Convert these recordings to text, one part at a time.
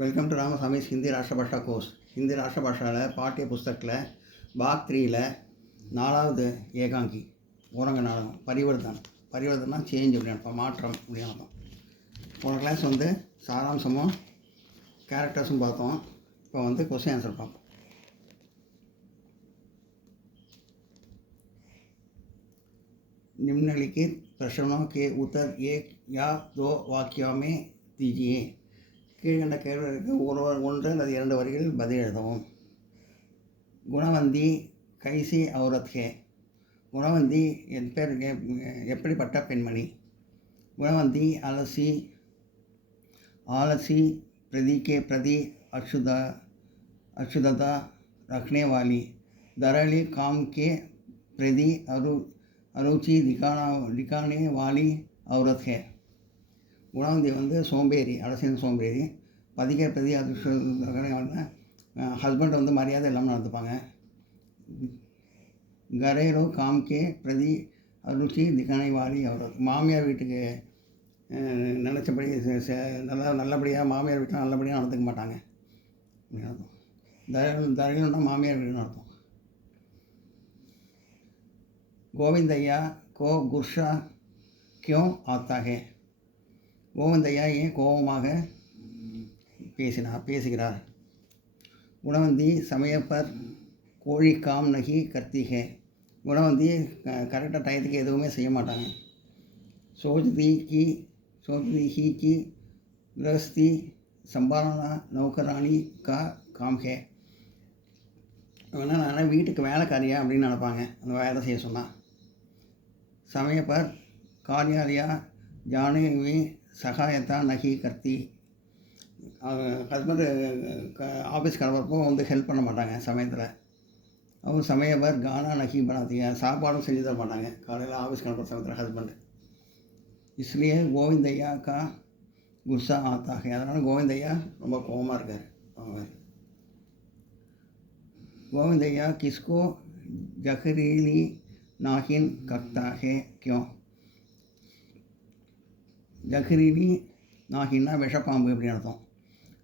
Welcome to Ramasamy's Hindi Rashtra Bhasha course. Hindi Rashtra பாஷாவில் பாட்டிய புஸ்தகத்தில் பாக் 3ல் 4வது ஏகாங்கி ஓரங்க நாடகம் பரிவர்த்தனா சேஞ்ச் அப்படின்னு அர்த்தம், மாற்றம் அப்படின்னு அர்த்தம். போன கிளாஸ் சாராம்சமும் கேரக்டர்ஸும் பார்த்தோம். இப்போ கொஸ்டின் ஆன்சர் பார்ப்போம். निम्नलिखित प्रश्नों के उत्तर एक या दो वाक्यों में दीजिए. கீழ்கண்ட கேள்விகளுக்கு ஒன்று அல்லது 2 வரிகளில் பதில் எழுதவும். குணவந்தி கைசி ஔரத் ஹே. குணவந்தி எப்படிப்பட்ட பெண்மணி? குணவந்தி आलसी प्रति के प्रति अक्षुदता रखने वाली, दरअली काम के प्रति अरुचि दिखाने वाली औरत है. குணவந்தி சோம்பேறி, அலசின் சோம்பேறி. பதிக்க பிரதி ஹஸ்பண்ட் மரியாதை இல்லாமல் நடந்துப்பாங்க. கரேலோ காம்கே பிரதி அருச்சி திகானை வாலி அவரது. மாமியார் வீட்டுக்கு நினச்சபடி நல்லபடியாக மாமியார் வீட்டில் நல்லபடியாக நடந்துக்க மாட்டாங்க அப்படின்னு அர்த்தம். தரையில்னா மாமியார் வீடுன்னு அர்த்தம். கோவிந்தையா கோ குர்ஷா क्यों आता है? கோவிந்தையா ஏன் கோபமாக பேசுகிறார்? குணவந்தி समय पर कोई काम नहीं करती है. குணவந்தி கரெக்டாக டயத்துக்கு எதுவுமே செய்ய மாட்டாங்க. सोचती ही कि गृहस्थी संभालना नौकरानी का काम है. நான் வீட்டுக்கு வேலைக்காரியா அப்படின்னு நினைப்பாங்க அந்த வேலை செய்ய சொன்னால். समय पर कार्यालय जाने में सहायता नहीं करती. ஹஸ்பண்டு ஆஃபீஸ் கிளம்புறப்போ ஹெல்ப் பண்ண மாட்டாங்க சமயத்தில். அவங்க சமயவர் கானா நகி பண்ணாதீங்க, சாப்பாடும் செஞ்சு தர மாட்டாங்க காலையில் ஆஃபீஸ் கிளம்புற சமயத்தில் ஹஸ்பண்டு. इसलिए கோவிந்தையா கா குஸ்ஸா ஆத்தா है. அதனால் கோவிந்தையா ரொம்ப கோபமாக இருக்கார். கோவிந்தையா கிஸ்கோ ஜஹரீலி नागिन कहता है क्यों? ஜஹரீலி நாகின்னா விஷப்பாம்பு அப்படின்னு அர்த்தம்.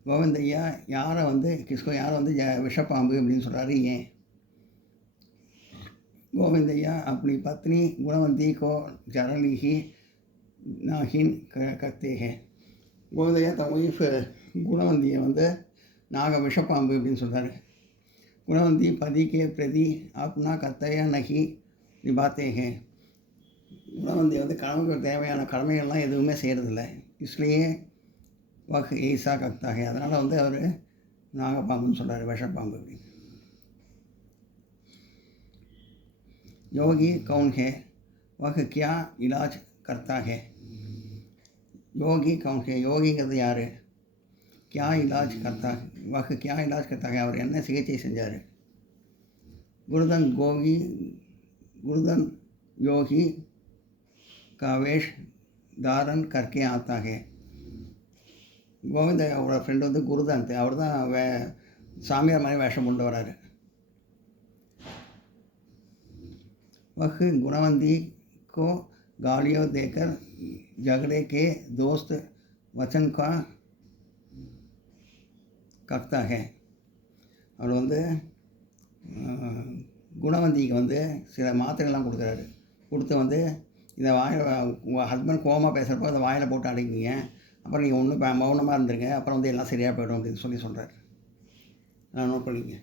கோவிந்தையா யாரை கிஸ்கோ யாரை விஷப்பாம்பு அப்படின்னு சொல்கிறாரு, ஏன்? கோவிந்தையா அப்படி பத்னி குணவந்தி கோ ஜரலிஹி நாகின் கத்தே ஹே. கோவிந்தையா தன் ஒய்ஃப் குணவந்தியை நாக விஷப்பாம்பு அப்படின்னு சொல்கிறாரு. குணவந்தி பதிக்கே பிரதி ஆப்னா கத்தையா நகி நிபாத்தே ஹே. குணவந்தி கணவனுக்கு தேவையான கடமைகள்லாம் எதுவுமே செய்கிறதில்ல. இஸ்லேயே வக் ஈசா கக்தா ஹே. அதனால் அவர் நாகப்பாம்புன்னு சொல்கிறார், விஷப்பாம்பு அப்படின்னு. யோகி கவுன் ஹே வக் கியா இலாஜ் கர்த்தா ஹே. யோகி கவுன் ஹே. யோகிங்கிறது யார்? கியா இலாஜ் கர்த்தா வக் கியா இலாஜ் கர்த்தா ஹே. அவர் என்ன சிகிச்சை செஞ்சார்? गुरुदन योगी का वेश धारण करके आता है. கோவிந்த அவரோட ஃப்ரெண்டு குருதான், அவர் தான் சாமியார் மாதிரி வேஷம் கொண்டு வராரு. वह गुणवंती को गालियों देकर झगड़े के दोस्त वचन का कहता है. அவர் குணவந்திக்கு சில மாத்திரைகள்லாம் கொடுக்குறாரு. கொடுத்து இதை உங்கள் ஹஸ்பண்ட் கோவமாக பேசுகிறப்போ அதை வாயில் போட்டு அடைக்கிங்க, அப்புறம் நீங்கள் ஒன்றும் மௌனமாக இருந்துருங்க, அப்புறம் எல்லாம் சரியாக போய்டும் அப்படின்னு சொல்கிறார். நான் நோட் பண்ணிங்க.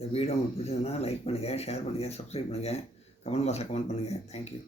இந்த வீடியோ உங்களுக்கு பிடிச்சதுன்னா லைக் பண்ணுங்கள், ஷேர் பண்ணுங்கள், சப்ஸ்கிரைப் பண்ணுங்கள், கமெண்ட் பாக்ஸில் கமெண்ட் பண்ணுங்கள். தேங்க்யூ.